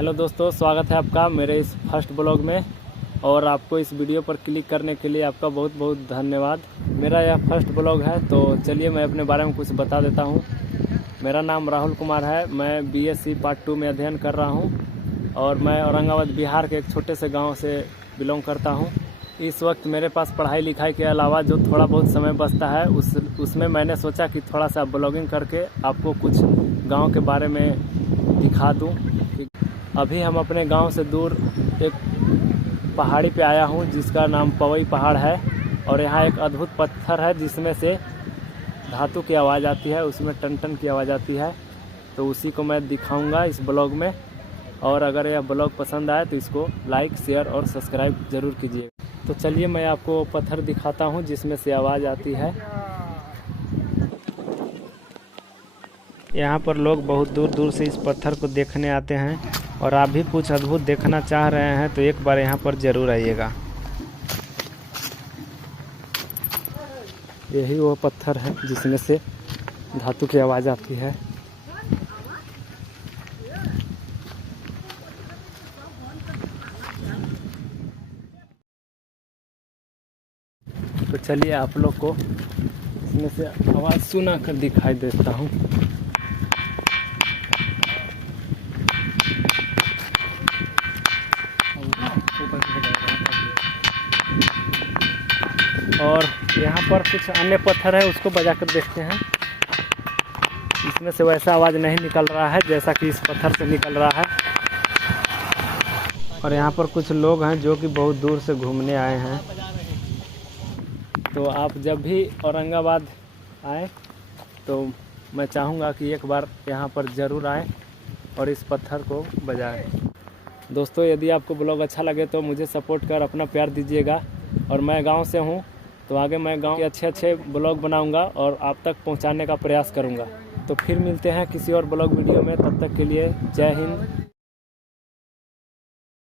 Hello दोस्तों, स्वागत है आपका मेरे इस फर्स्ट ब्लॉग में। और आपको इस वीडियो पर क्लिक करने के लिए आपका बहुत बहुत धन्यवाद। मेरा यह फर्स्ट ब्लॉग है, तो चलिए मैं अपने बारे में कुछ बता देता हूँ। मेरा नाम राहुल कुमार है। मैं बीएससी पार्ट 2 में अध्ययन कर रहा हूँ और मैं औरंगाबाद बिहार के एक छोटे से गाँव से बिलोंग करता हूँ। इस वक्त मेरे पास पढ़ाई लिखाई के अलावा जो थोड़ा बहुत समय बचता है उसमें मैंने सोचा कि थोड़ा सा ब्लॉगिंग करके आपको कुछ गांव के बारे में दिखा दूं। अभी हम अपने गांव से दूर एक पहाड़ी पे आया हूं जिसका नाम पवई पहाड़ है और यहाँ एक अद्भुत पत्थर है जिसमें से धातु की आवाज़ आती है, उसमें टन टन की आवाज़ आती है। तो उसी को मैं दिखाऊंगा इस ब्लॉग में। और अगर यह ब्लॉग पसंद आए तो इसको लाइक, शेयर और सब्सक्राइब ज़रूर कीजिएगा। तो चलिए मैं आपको पत्थर दिखाता हूँ जिसमें से आवाज़ आती है। यहाँ पर लोग बहुत दूर दूर से इस पत्थर को देखने आते हैं और आप भी कुछ अद्भुत देखना चाह रहे हैं तो एक बार यहाँ पर ज़रूर आइएगा। यही वो पत्थर है जिसमें से धातु की आवाज़ आती है। तो चलिए आप लोग को इसमें से आवाज़ सुना कर दिखाई देता हूँ। और यहाँ पर कुछ अन्य पत्थर है, उसको बजा कर देखते हैं। इसमें से वैसा आवाज़ नहीं निकल रहा है जैसा कि इस पत्थर से निकल रहा है। और यहाँ पर कुछ लोग हैं जो कि बहुत दूर से घूमने आए हैं। तो आप जब भी औरंगाबाद आए तो मैं चाहूँगा कि एक बार यहाँ पर ज़रूर आएँ और इस पत्थर को बजाएं। दोस्तों, यदि आपको ब्लॉग अच्छा लगे तो मुझे सपोर्ट कर अपना प्यार दीजिएगा। और मैं गांव से हूँ तो आगे मैं गांव के अच्छे अच्छे ब्लॉग बनाऊंगा और आप तक पहुंचाने का प्रयास करूंगा। तो फिर मिलते हैं किसी और ब्लॉग वीडियो में। तब तक के लिए जय हिंद।